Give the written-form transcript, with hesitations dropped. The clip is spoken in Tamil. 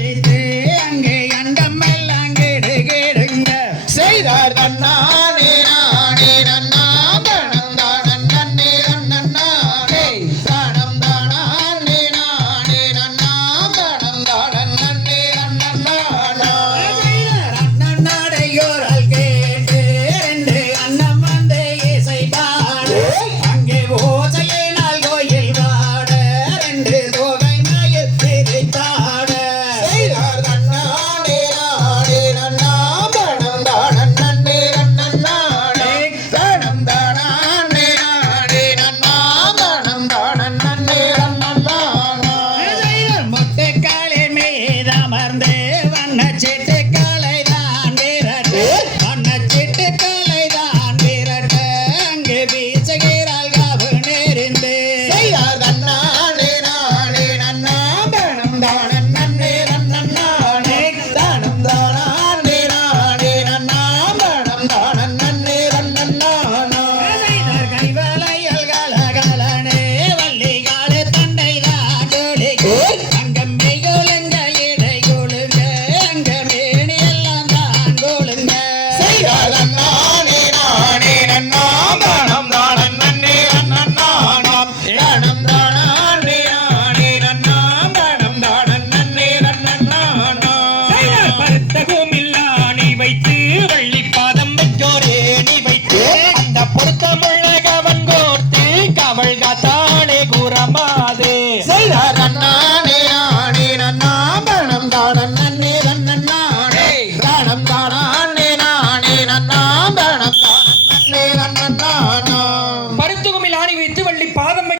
அங்கே அண்டமெல்லாம் கேடு கேடுங்க செய்தார் தன்னானே நானே நன்னா தனம் தானே நன்னானே தனம் தானே நானே நன்னா தனம் தானே நன்னானா அண்ணனாடையோரால் கேட்டு ரெண்டு அண்ணன் வந்து இசை பாடு அங்கே ஓசையினால் கோயில் பாட ரெண்டு தோகை மயில் திரித்தாட செய்தார் தன்னானே நானே நன்னா தனம் தானே நன்னானே தனம் தானே நானே நன்னா தனம் தானே நன்னானா மொட்டைக்காலின் மீது அமர்ந்து